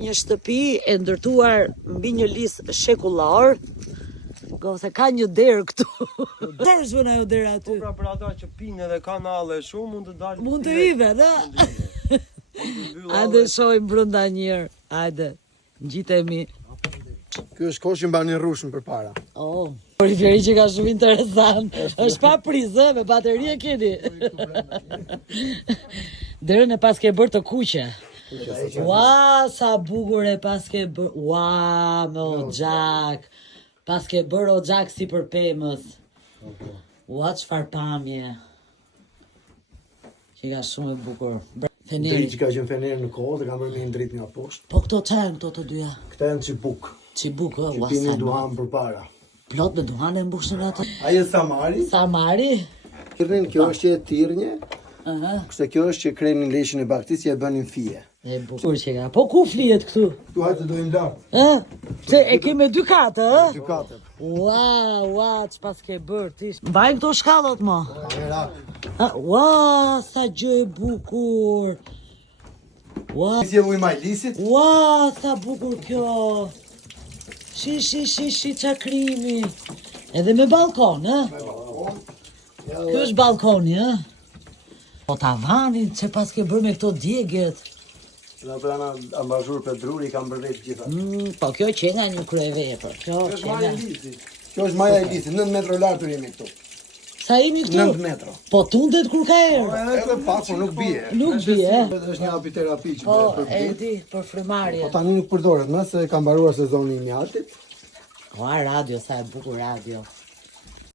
Një shtëpi e ndërtuar mbi një listë shekullar. Se ka një derë këtu. Çfarë shkon ajo dera aty? Po pra për ata që pinë dhe kanë alle shumë mund të dalë. Mund të hyve, da? Hajde shojmë brenda një herë. Hajde. Ngjitemi. Ky është koshi mbani rrushën përpara. Oh, Poriferi që ka shumë interesant. Është pa prizë, me bateri e keni. Derën e pas ke bërë të kuqe. Ua, sa bukur e pas ke bërë. Ua, me oxhak. Pas ke bërë oxhak si për pemës. Ua, çfarë pamje. Që ka shumë e bukur. Dritë që ka qenë feneri në kohë dhe ka bërë me një dritë nga poshtë. Po këto çajnë këto të dyja. Këta janë çibuk. Çibuk, Që pini duhan përpara. Plot me duhan e mbushën atë. Ai është samari. Samari. Kjo është e tirnje. Aha. Kështu kjo është që krenin leshin e baktisë që e bënin fije. E bukur që ka. Po ku flihet këtu? Këtu hajtë dojnë lartë. Ë? Se e ke me dy katë, ë? Dy katër. Ua, ç'pas ke bërë ti? Mbajnë këto shkallot mo. Merak. Ua, sa gjë e bukur. Ua, Si e vuj majlisit? ua, sa bukur kjo. Shi çakrimi. Edhe me balkon, ë? Ky është balkoni, ë? Po tavanin, që pas ke bërë me këto djegjet. Në plana ambazhur për druri i kam bërë vetë gjitha. Po kjo qenga një kryevepër. Kjo qenga. Kjo është maja e lisit, 9 metro lartër jemi këtu. Sa jemi këtu? 9 metro. Po tundet kur ka erë. Edhe pak, por nuk bie. Nuk bie. Është një apiterapi që Po, bëhet për e bie. di, për frymarrje. Po tani nuk përdoret më se ka mbaruar sezoni i mjaltit. Ua, radio, sa e bukur radio.